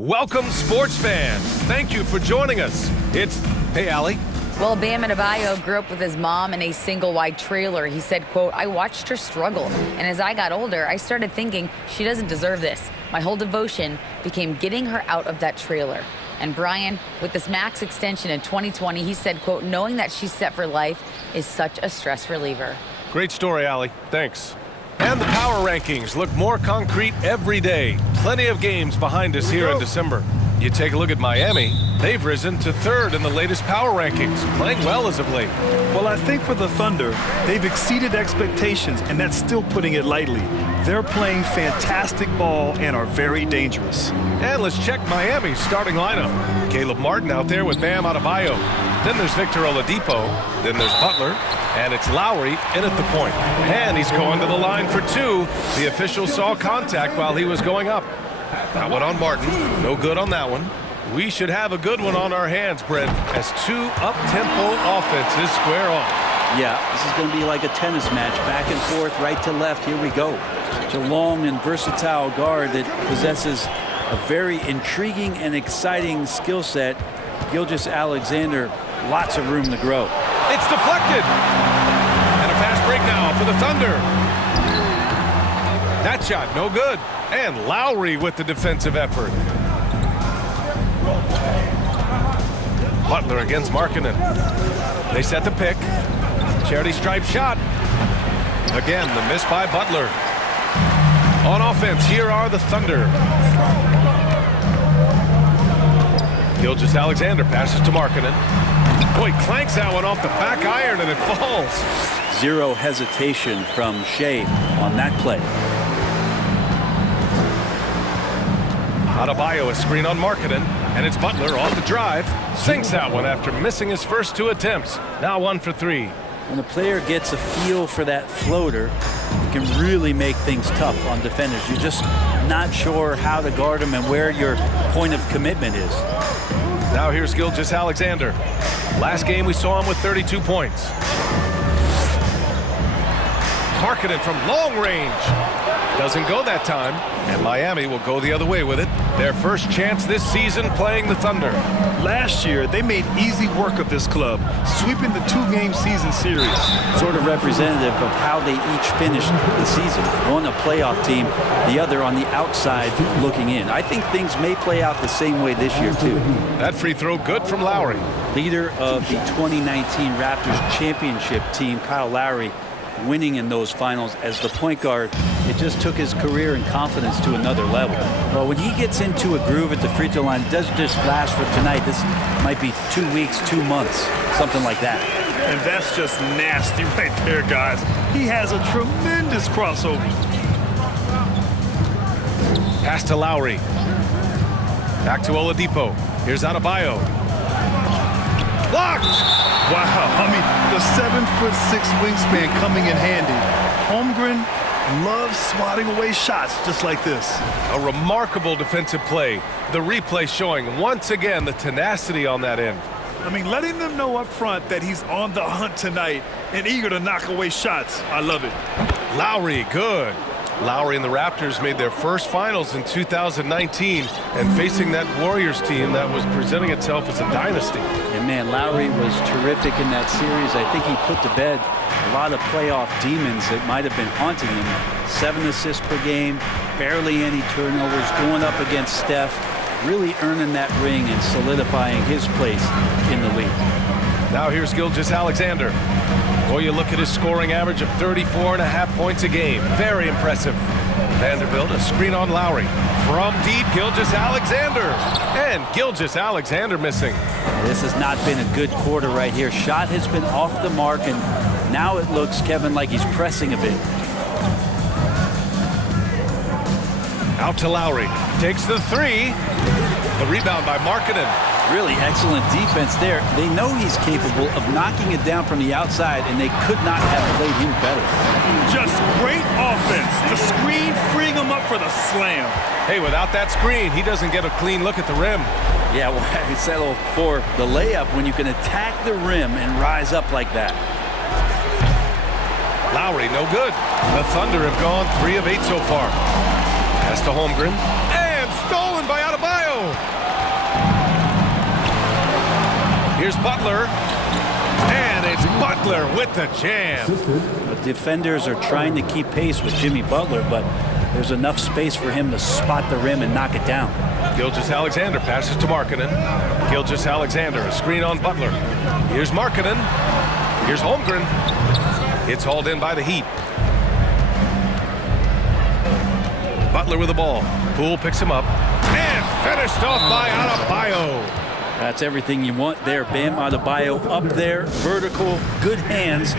Welcome, sports fans. Thank you for joining us. Hey, Allie. Well, Bam Adebayo grew up with his mom in a single-wide trailer. He said, quote, "I watched her struggle, and as I got older, I started thinking she doesn't deserve this. My whole devotion became getting her out of that trailer." And Brian, with this max extension in 2020, he said, quote, "Knowing that she's set for life is such a stress reliever." Great story, Allie. Thanks. And the power rankings look more concrete every day. Plenty of games behind us here in December. You take a look at Miami. They've risen to third in the latest power rankings, playing well as of late. Well, I think for the Thunder, they've exceeded expectations, and that's still putting it lightly. They're playing fantastic ball and are very dangerous. And let's check Miami's starting lineup. Caleb Martin out there with Bam Adebayo. Then there's Victor Oladipo. Then there's Butler. And it's Lowry in at the point. And he's going to the line for two. The official saw contact while he was going up. That one on Martin. No good on that one. We should have a good one on our hands, Brent, as two up-tempo offenses square off. Yeah, this is going to be like a tennis match, back and forth, right to left. Here we go. It's a long and versatile guard that possesses a very intriguing and exciting skill set. Gilgeous-Alexander, lots of room to grow. It's deflected. And a fast break now for the Thunder. That shot, no good. And Lowry with the defensive effort. Butler against Markkanen. They set the pick. Charity stripe shot. Again, the miss by Butler. On offense, here are the Thunder. Gilgeous-Alexander passes to Markkanen. Boy, clanks that one off the back iron and it falls. Zero hesitation from Shea on that play. Adebayo a screen on Markkanen, and it's Butler off the drive. Sinks that one after missing his first two attempts. Now 1 for 3. When a player gets a feel for that floater, it can really make things tough on defenders. You're just not sure how to guard him and where your point of commitment is. Now here's Gilgeous-Alexander. Last game we saw him with 32 points. Markkanen from long range. Doesn't go that time, and Miami will go the other way with it. Their first chance this season playing the Thunder. Last year, they made easy work of this club, sweeping the two-game season series. Sort of representative of how they each finished the season. One a playoff team, the other on the outside looking in. I think things may play out the same way this year, too. That free throw good from Lowry. Leader of the 2019 Raptors championship team, Kyle Lowry, winning in those finals as the point guard. It just took his career and confidence to another level. Well, when he gets into a groove at the free throw line, it doesn't just last for tonight. This might be 2 weeks, 2 months, something like that. And that's just nasty right there, guys. He has a tremendous crossover. Pass to Lowry. Back to Oladipo. Here's Adebayo. Blocked! Wow, I mean, the 7'6" wingspan coming in handy. Holmgren loves swatting away shots just like this. A remarkable defensive play. The replay showing once again the tenacity on that end. I mean, letting them know up front that he's on the hunt tonight and eager to knock away shots. I love it. Lowry, good. Lowry and the Raptors made their first finals in 2019 and facing that Warriors team that was presenting itself as a dynasty. And man, Lowry was terrific in that series. I think he put to bed a lot of playoff demons that might have been haunting him. 7 assists per game, barely any turnovers, going up against Steph, really earning that ring and solidifying his place in the league. Now here's Gilgeous-Alexander. Boy, you look at his scoring average of 34.5 points a game. Very impressive. Vanderbilt, a screen on Lowry. From deep, Gilgeous-Alexander. And Gilgeous-Alexander missing. This has not been a good quarter right here. Shot has been off the mark, and now it looks, Kevin, like he's pressing a bit. Out to Lowry. Takes the three. The rebound by Markkanen. Really excellent defense there. They know he's capable of knocking it down from the outside, and they could not have played him better. Just great offense. The screen freeing him up for the slam. Hey, without that screen, he doesn't get a clean look at the rim. Yeah, well, I settle for the layup when you can attack the rim and rise up like that. Lowry, no good. The Thunder have gone 3 of 8 so far. Pass to Holmgren. And stolen by Adebayo. Here's Butler. And it's Butler with the jam. The defenders are trying to keep pace with Jimmy Butler, but there's enough space for him to spot the rim and knock it down. Gilgeous-Alexander passes to Markkanen. Gilgeous-Alexander, a screen on Butler. Here's Markkanen. Here's Holmgren. It's hauled in by the Heat. Butler with the ball. Poole picks him up. And finished off by Adebayo. That's everything you want there. Bam Adebayo up there, vertical, good hands,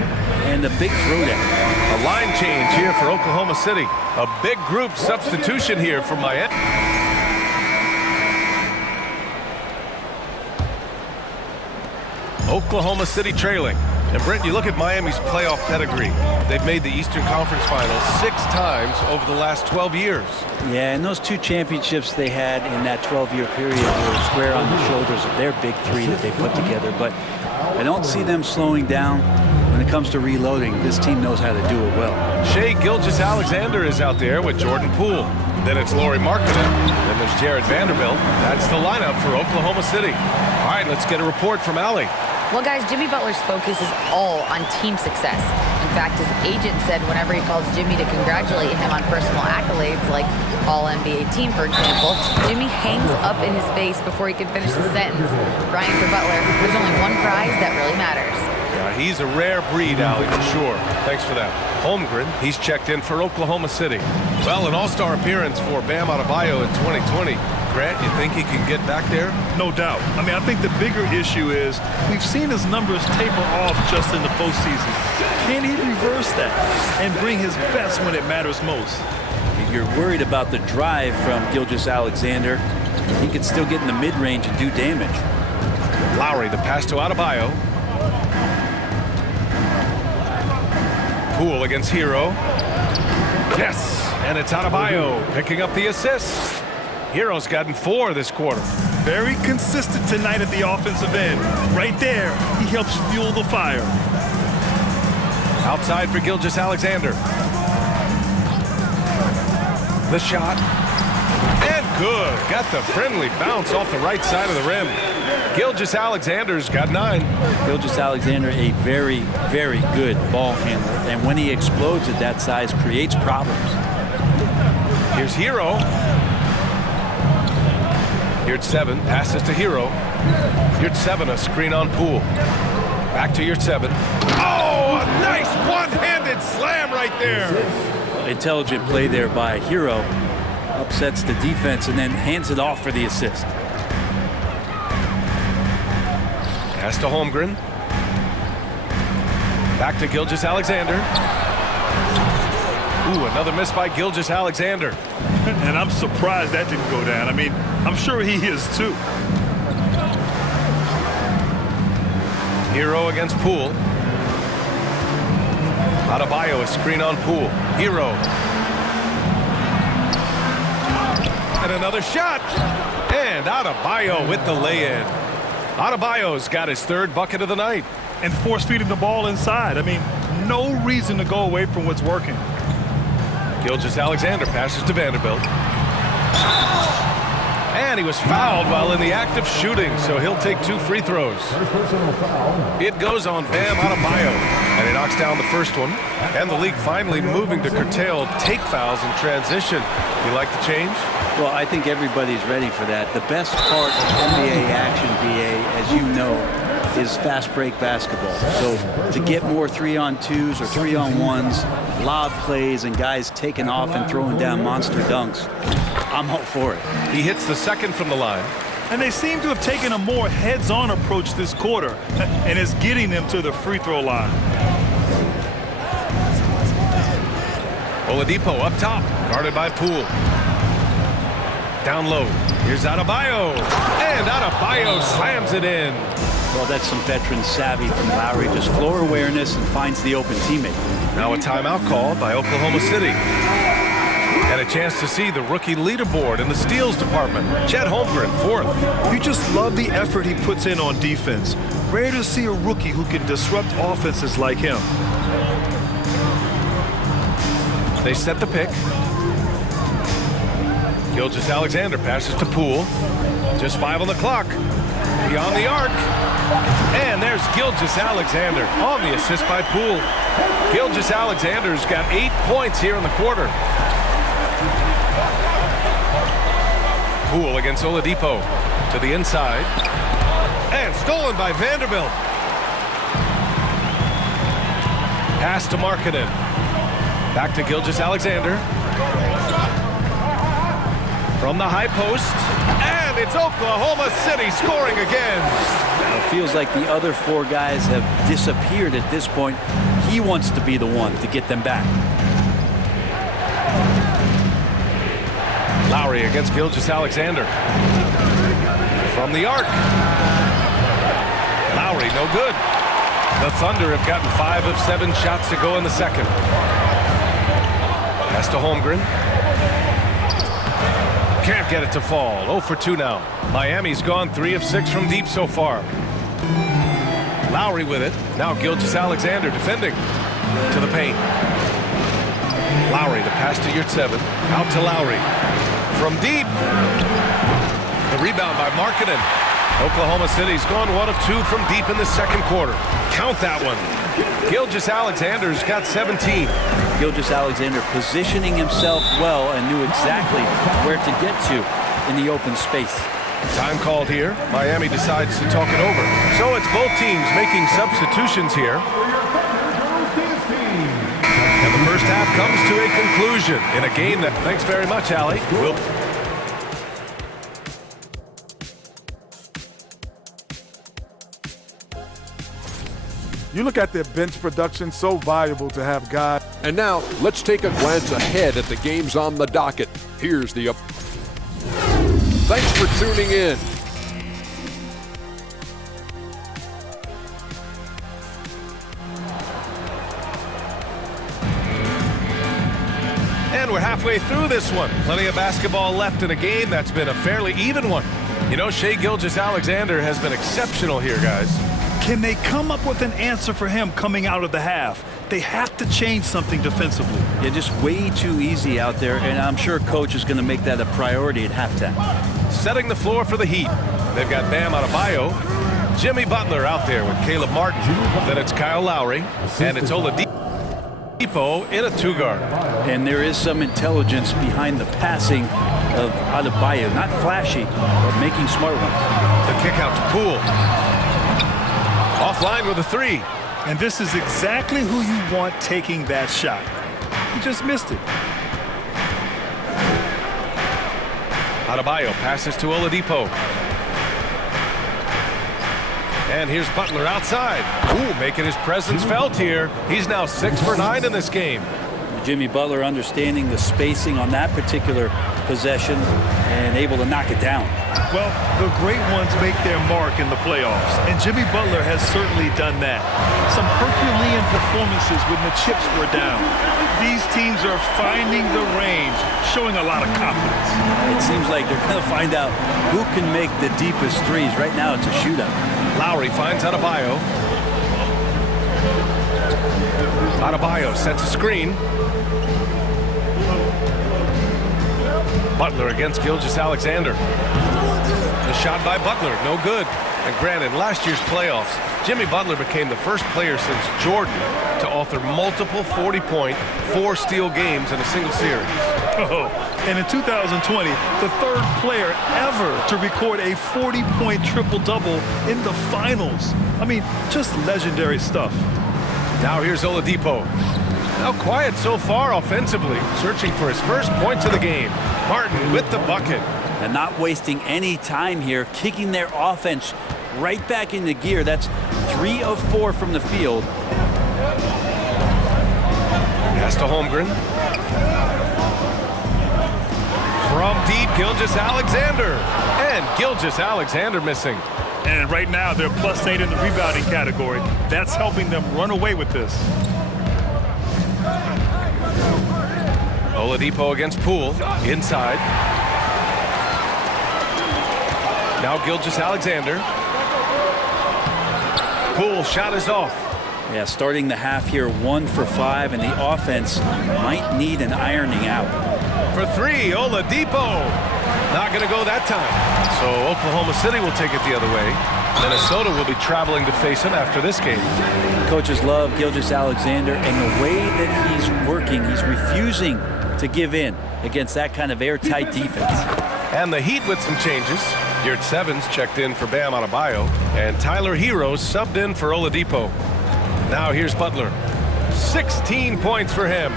and a big throwdown. A line change here for Oklahoma City. A big group substitution here for Miami. Oklahoma City trailing. And Brent, you look at Miami's playoff pedigree. They've made the Eastern Conference Finals 6 times over the last 12 years. Yeah, and those 2 championships they had in that 12-year period were square on the shoulders of their big 3 that they put together. But I don't see them slowing down when it comes to reloading. This team knows how to do it well. Shai Gilgeous-Alexander is out there with Jordan Poole. Then it's Lauri Markkanen. Then there's Jared Vanderbilt. That's the lineup for Oklahoma City. All right, let's get a report from Allie. Well, guys, Jimmy Butler's focus is all on team success. In fact, his agent said whenever he calls Jimmy to congratulate him on personal accolades, like All-NBA team, for example, Jimmy hangs up in his face before he can finish the sentence. Ryan, for Butler, there's only one prize that really matters. Yeah, he's a rare breed, Allie, for sure. Thanks for that. Holmgren, he's checked in for Oklahoma City. Well, an all-star appearance for Bam Adebayo in 2020. Grant, you think he can get back there? No doubt. I mean, I think the bigger issue is we've seen his numbers taper off just in the postseason. Can he reverse that and bring his best when it matters most? You're worried about the drive from Gilgeous-Alexander. He could still get in the mid-range and do damage. Lowry, the pass to Adebayo. Poole against Hero. Yes, and it's Adebayo picking up the assist. Hero's gotten 4 this quarter. Very consistent tonight at the offensive end. Right there, he helps fuel the fire. Outside for Gilgeous-Alexander. The shot. And good. Got the friendly bounce off the right side of the rim. Gilgeous-Alexander's got 9. Gilgeous-Alexander, a very, very good ball handler. And when he explodes at that size, creates problems. Here's Hero. Here's 7, passes to Hero. Here's 7, a screen on Poole. Back to your 7. Oh, a nice one-handed slam right there. Intelligent play there by Hero. Upsets the defense and then hands it off for the assist. Pass to Holmgren. Back to Gilgeous-Alexander. Ooh, another miss by Gilgeous-Alexander. And I'm surprised that didn't go down. I mean, I'm sure he is too. Hero against Poole. Adebayo, a screen on Poole. Hero. And another shot. And Adebayo with the lay-in. Adebayo's got his 3rd bucket of the night. And force-feeding the ball inside. I mean, no reason to go away from what's working. Gilgeous-Alexander passes to Vanderbilt. And he was fouled while in the act of shooting, so he'll take 2 free throws. It goes on Bam Adebayo, and he knocks down the first one. And the league finally moving to curtail take fouls in transition. You like the change? Well, I think everybody's ready for that. The best part of NBA action, BA, as you know, is fast break basketball. So to get more 3-on-2s or 3-on-1s, lob plays, and guys taking off and throwing down monster dunks, I'm all for it. He hits the 2nd from the line. And they seem to have taken a more heads-on approach this quarter, and it's getting them to the free throw line. Oladipo up top, guarded by Poole. Down low, here's Adebayo. And Adebayo slams it in. Well, that's some veteran savvy from Lowry. Just floor awareness and finds the open teammate. Now a timeout called by Oklahoma City. And a chance to see the rookie leaderboard in the steals department. Chet Holmgren, 4th. You just love the effort he puts in on defense. Rare to see a rookie who can disrupt offenses like him. They set the pick. Gilgeous-Alexander passes to Poole. Just 5 on the clock. Beyond the arc. And there's Gilgeous-Alexander on the assist by Poole. Gilgeous-Alexander's got 8 points here in the quarter. Poole against Oladipo to the inside. And stolen by Vanderbilt. Pass to Markkanen. Back to Gilgeous-Alexander. From the high post. And it's Oklahoma City scoring again. It feels like the other 4 guys have disappeared at this point. He wants to be the one to get them back. Lowry against Gilgeous-Alexander. From the arc. Lowry, no good. The Thunder have gotten 5 of 7 shots to go in the second. Pass to Holmgren. Can't get it to fall. 0 for 2 now. Miami's gone 3 of 6 from deep so far. Lowry with it. Now Gilgeous-Alexander defending. To the paint. Lowry, the pass to Yurtseven. Out to Lowry. From deep. The rebound by Markkanen. Oklahoma City's gone 1 of 2 from deep in the second quarter. Count that one. Gilgeous-Alexander's got 17. Gilgeous-Alexander positioning himself well and knew exactly where to get to in the open space. Time called here. Miami decides to talk it over. So it's both teams making substitutions here. And the first half comes to a conclusion in a game that, thanks very much, Allie. You look at their bench production, so valuable to have guys. And now, let's take a glance ahead at the games on the docket. Here's the up. Thanks for tuning in. And we're halfway through this one. Plenty of basketball left in a game that's been a fairly even one. You know, Shai Gilgeous-Alexander has been exceptional here, guys. Can they come up with an answer for him coming out of the half? They have to change something defensively. Yeah, just way too easy out there, and I'm sure coach is going to make that a priority at halftime. Setting the floor for the Heat. They've got Bam Adebayo, Jimmy Butler out there with Caleb Martin. Then it's Kyle Lowry, and it's Oladipo in a 2-guard. And there is some intelligence behind the passing of Adebayo. Not flashy, but making smart ones. The kick out to Poole. Offline with a 3. And this is exactly who you want taking that shot. He just missed it. Adebayo passes to Oladipo. And here's Butler outside. Ooh, making his presence felt here. He's now 6 for 9 in this game. Jimmy Butler understanding the spacing on that particular possession and able to knock it down. Well, the great ones make their mark in the playoffs, and Jimmy Butler has certainly done that. Some Herculean performances when the chips were down. These teams are finding the range, showing a lot of confidence. It seems like they're going to find out who can make the deepest threes. Right now, it's a shootout. Lowry finds Adebayo. Adebayo sets a screen. Butler against Gilgeous-Alexander. The shot by Butler, no good. And granted, last year's playoffs, Jimmy Butler became the first player since Jordan to author multiple 40-point, 4-steal games in a single series. Oh, and in 2020, the third player ever to record a 40-point triple-double in the finals. I mean, just legendary stuff. Now here's Oladipo. Now quiet so far offensively, searching for his first points of the game. Martin with the bucket. And not wasting any time here, kicking their offense right back into gear. That's 3 of 4 from the field. Pass to Holmgren. From deep, Gilgeous-Alexander. And Gilgeous-Alexander missing. And right now, they're +8 in the rebounding category. That's helping them run away with this. Oladipo against Poole, inside. Now Gilgeous-Alexander. Poole shot is off. Yeah, starting the half here 1 for 5, and the offense might need an ironing out. For 3, Oladipo. Not going to go that time. So Oklahoma City will take it the other way. Minnesota will be traveling to face him after this game. Coaches love Gilgeous-Alexander, and the way that he's working, he's refusing to give in against that kind of airtight defense. And the Heat with some changes. Yurt Sevens checked in for Bam Adebayo, and Tyler Hero subbed in for Oladipo. Now here's Butler. 16 points for him.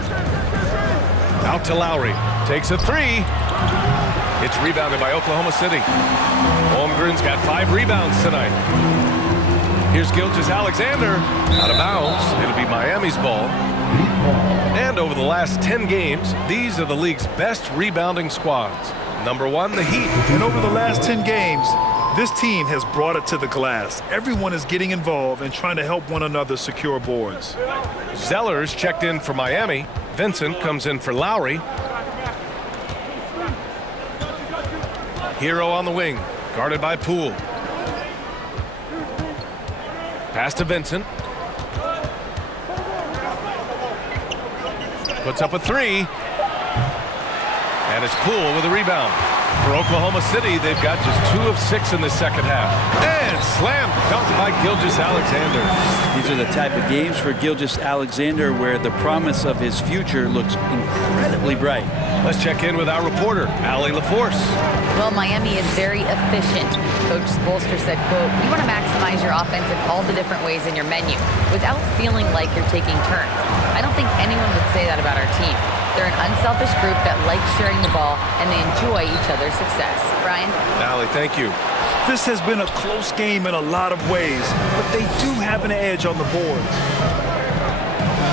Out to Lowry. Takes a three. It's rebounded by Oklahoma City. Holmgren's got 5 rebounds tonight. Here's Gilgeous-Alexander. Out of bounds. It'll be Miami's ball. And over the last 10 games, these are the league's best rebounding squads. Number 1, the Heat. And over the last 10 games, this team has brought it to the glass. Everyone is getting involved and trying to help one another secure boards. Zeller's checked in for Miami. Vincent comes in for Lowry. Hero on the wing, guarded by Poole. Pass to Vincent. Puts up a three. And it's Poole with a rebound. For Oklahoma City, they've got just 2 of 6 in the second half. And slam dunk by Gilgeous-Alexander. These are the type of games for Gilgeous-Alexander where the promise of his future looks incredibly bright. Let's check in with our reporter, Allie LaForce. Well, Miami is very efficient. Coach Spoelstra said, quote, "You want to maximize your offense in all the different ways in your menu without feeling like you're taking turns." I don't think anyone would say that about our team. They're an unselfish group that likes sharing the ball, and they enjoy each other's success. Brian? Allie, thank you. This has been a close game in a lot of ways, but they do have an edge on the boards.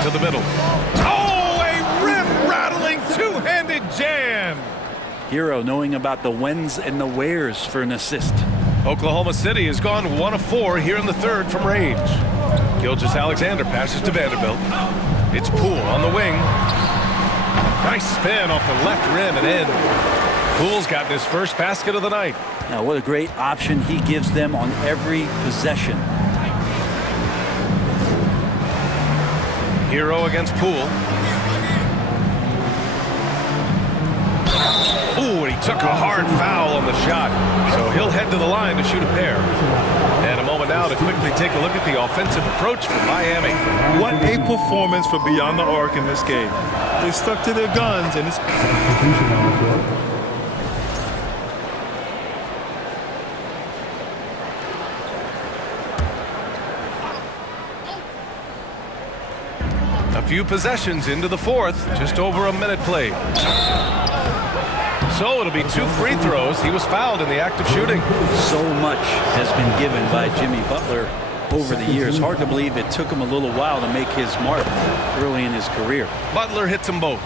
To the middle. Oh, a rim-rattling two-handed jam. Hero knowing about the whens and the wheres for an assist. Oklahoma City has gone 1 of 4 here in the third from range. Gilgeous-Alexander passes to Vanderbilt. It's Poole on the wing. Nice spin off the left rim and in. Poole's gotten his first basket of the night. Now, what a great option he gives them on every possession. Hero against Poole. Ooh, and he took a hard foul on the shot. So he'll head to the line to shoot a pair. And a moment now to quickly take a look at the offensive approach for Miami. What a performance for beyond the arc in this game. They stuck to their guns, and it's... A few possessions into the fourth, just over a minute played. So it'll be 2 free throws. He was fouled in the act of shooting. So much has been given by Jimmy Butler over the years. Hard to believe it took him a little while to make his mark early in his career. Butler hits them both.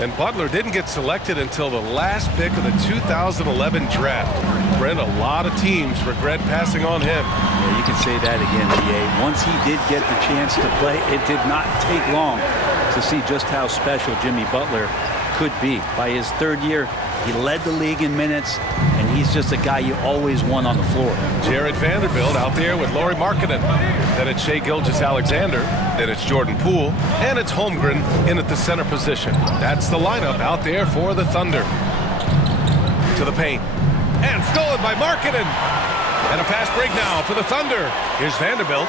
And Butler didn't get selected until the last pick of the 2011 draft. Brent, a lot of teams regret passing on him. Yeah, you can say that again, DA. Once he did get the chance to play, it did not take long to see just how special Jimmy Butler could be. By his 3rd year, he led the league in minutes, and he's just a guy you always want on the floor. Jared Vanderbilt out there with Lauri Markkanen. Then it's Shai Gilgeous-Alexander. Then it's Jordan Poole. And it's Holmgren in at the center position. That's the lineup out there for the Thunder. To the paint. And stolen by Markkanen. And a fast break now for the Thunder. Here's Vanderbilt.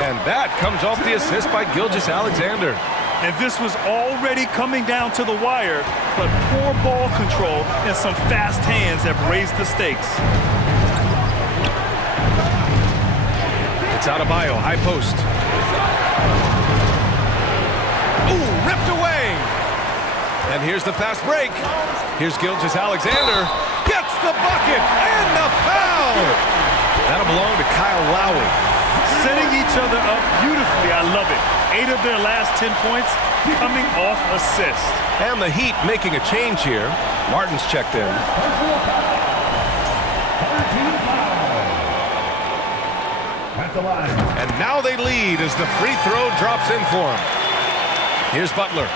And that comes off the assist by Gilgeous-Alexander. And this was already coming down to the wire, but poor ball control and some fast hands have raised the stakes. It's Adebayo, high post. Ooh, ripped away. And here's the fast break. Here's Gilgeous-Alexander. Gets the bucket and the foul. That'll belong to Kyle Lowry. Setting each other up beautifully. I love it. 8 of their last 10 points coming off assists. And the Heat making a change here. Martin's checked in. And now they lead as the free throw drops in for him. Here's Butler.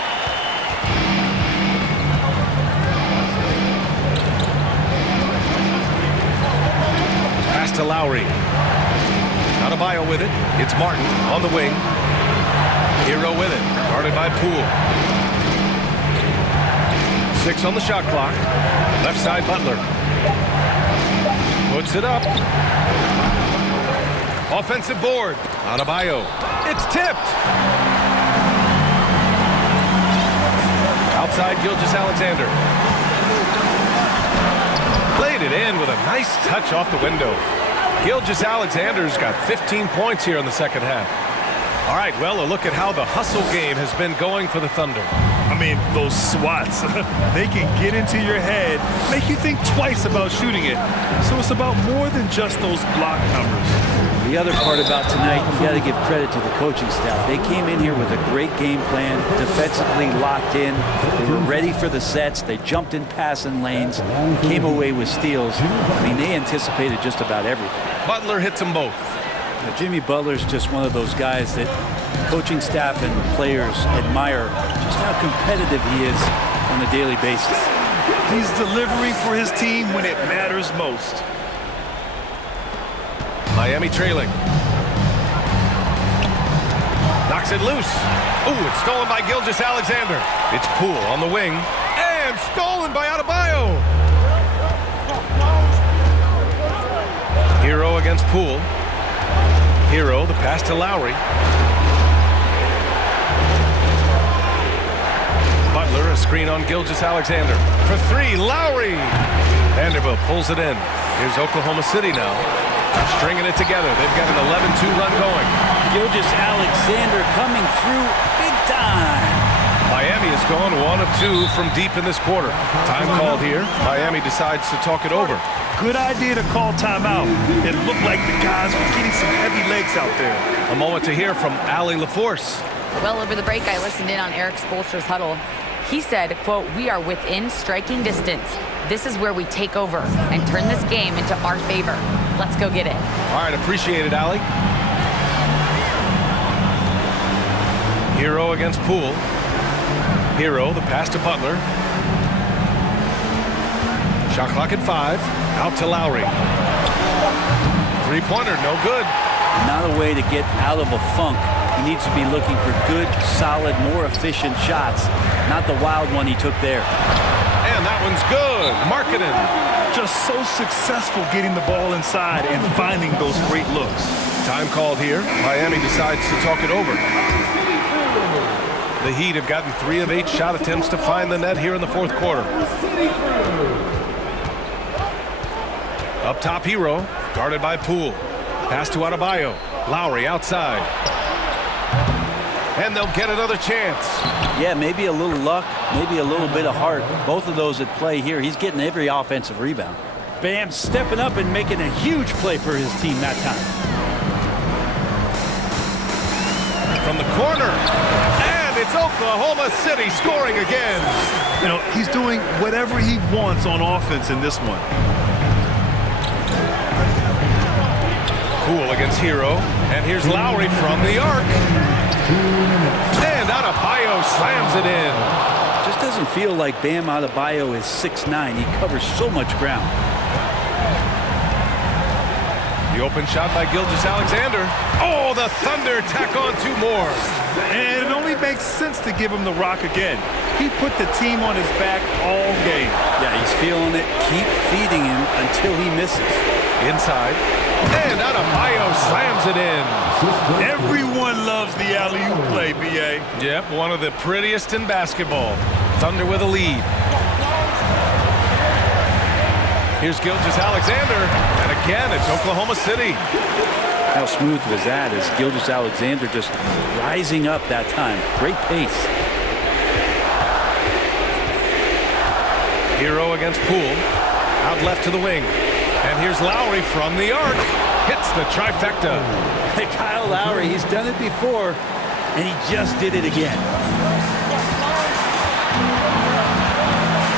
Pass to Lowry. Adebayo with it. It's Martin on the wing. Hero with it. Guarded by Poole. 6 on the shot clock. Left side, Butler. Puts it up. Offensive board. Adebayo. It's tipped. Outside, Gilgeous-Alexander. Played it in with a nice touch off the window. Gilgeous-Alexander's got 15 points here in the second half. All right, well, a look at how the hustle game has been going for the Thunder. I mean, those swats, they can get into your head, make you think twice about shooting it. So it's about more than just those block numbers. The other part about tonight, you got to give credit to the coaching staff. They came in here with a great game plan, defensively locked in. They were ready for the sets. They jumped in passing lanes, came away with steals. I mean, they anticipated just about everything. Butler hits them both. Now, Jimmy Butler's just one of those guys that coaching staff and players admire just how competitive he is on a daily basis. He's delivering for his team when it matters most. Miami trailing. Knocks it loose. Ooh, it's stolen by Gilgeous-Alexander. It's Poole on the wing. And stolen by Adebayo. Hero against Poole. Hero, the pass to Lowry. Butler, a screen on Gilgeous-Alexander. For 3, Lowry. Vanderbilt pulls it in. Here's Oklahoma City now. Stringing it together. They've got an 11-2 run going. Gilgeous-Alexander coming through big time. Miami has gone 1 of 2 from deep in this quarter. Time called here. Miami decides to talk it over. Good idea to call timeout. It looked like the guys were getting some heavy legs out there. A moment to hear from Allie LaForce. Well, over the break, I listened in on Eric Spoelstra's huddle. He said, quote, "We are within striking distance. This is where we take over and turn this game into our favor. Let's go get it." All right, appreciate it, Allie. Hero against Poole. Hero, the pass to Butler. Shot clock at 5. Out to Lowry. Three-pointer, no good. Not a way to get out of a funk. He needs to be looking for good, solid, more efficient shots. Not the wild one he took there. And that one's good. Markkanen. Just so successful getting the ball inside and finding those great looks. Time called here. Miami decides to talk it over. The Heat have gotten 3 of 8 shot attempts to find the net here in the fourth quarter. Up top, Hero, guarded by Poole. Pass to Adebayo. Lowry outside. And they'll get another chance. Yeah, maybe a little luck, maybe a little bit of heart. Both of those at play here. He's getting every offensive rebound. Bam stepping up and making a huge play for his team that time. From the corner. And it's Oklahoma City scoring again. You know, he's doing whatever he wants on offense in this one. Poole against Hero. And here's Lowry from the arc. And Adebayo slams it in. Just doesn't feel like Bam Adebayo is 6'9". He covers so much ground. The open shot by Gilgeous-Alexander. Oh, the Thunder tack on 2 more. And it only makes sense to give him the rock again. He put the team on his back all game. Yeah, he's feeling it. Keep feeding him until he misses. Inside. And Adebayo slams it in. Everyone loves the alley-oop play, B.A. Yep, one of the prettiest in basketball. Thunder with a lead. Here's Gilgeous-Alexander. And again, it's Oklahoma City. How smooth was that as Gilgeous-Alexander just rising up that time. Great pace. Hero against Poole. Out left to the wing. And here's Lowry from the arc. Hits the trifecta. Hey, Kyle Lowry, he's done it before, and he just did it again.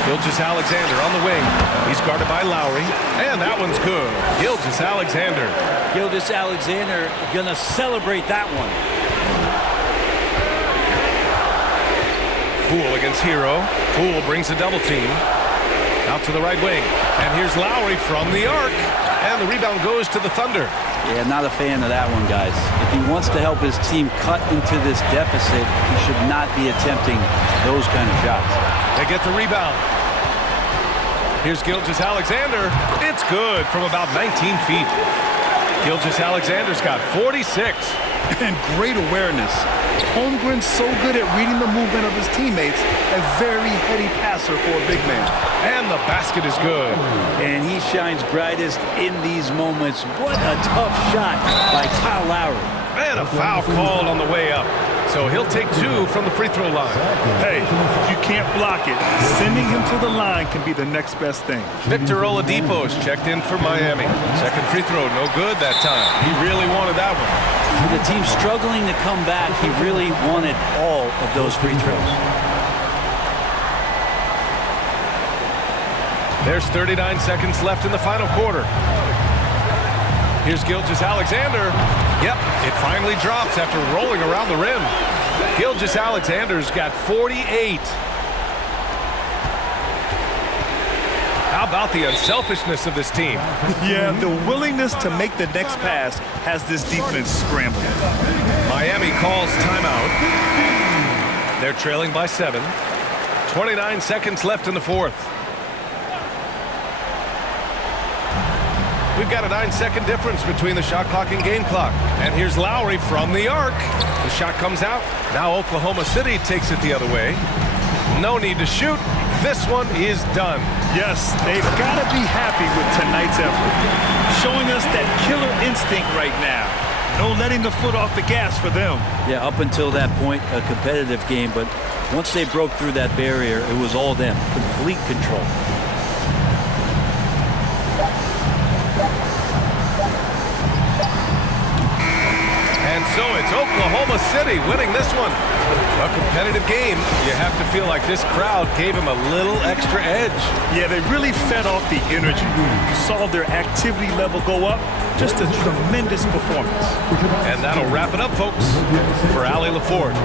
Gilgeous-Alexander on the wing. He's guarded by Lowry. And that one's good. Gilgeous-Alexander. Gilgeous-Alexander gonna celebrate that one. Poole against Hero. Poole brings a double team. Out to the right wing. And here's Lowry from the arc. And the rebound goes to the Thunder. Yeah, not a fan of that one, guys. If he wants to help his team cut into this deficit, he should not be attempting those kind of shots. They get the rebound. Here's Gilgeous-Alexander. It's good from about 19 feet. Gilgeous-Alexander's got 46. And great awareness. Holmgren's so good at reading the movement of his teammates. A very heady passer for a big man. And the basket is good. And he shines brightest in these moments. What a tough shot by Kyle Lowry. And a foul called on the way up. So he'll take 2 from the free throw line. Hey, if you can't block it, sending him to the line can be the next best thing. Victor Oladipo's checked in for Miami. Second free throw, no good that time. He really wanted that one. With the team struggling to come back, he really wanted all of those free throws. There's 39 seconds left in the final quarter. Here's Gilgeous-Alexander. Yep, it finally drops after rolling around the rim. Gilgeous-Alexander's got 48. How about the unselfishness of this team? Yeah, the willingness to make the next pass has this defense scrambling. Miami calls timeout. They're trailing by 7. 29 seconds left in the fourth. We've got a 9-second difference between the shot clock and game clock. And here's Lowry from the arc. The shot comes out. Now Oklahoma City takes it the other way. No need to shoot. This one is done. Yes, they've got to be happy with tonight's effort. Showing us that killer instinct right now. No letting the foot off the gas for them. Yeah, up until that point, a competitive game. But once they broke through that barrier, it was all them. Complete control. And so it's Oklahoma City winning this one. A competitive game. You have to feel like this crowd gave him a little extra edge. Yeah, they really fed off the energy. You saw their activity level go up. Just a tremendous performance. And that'll wrap it up, folks. For Allie LaFord.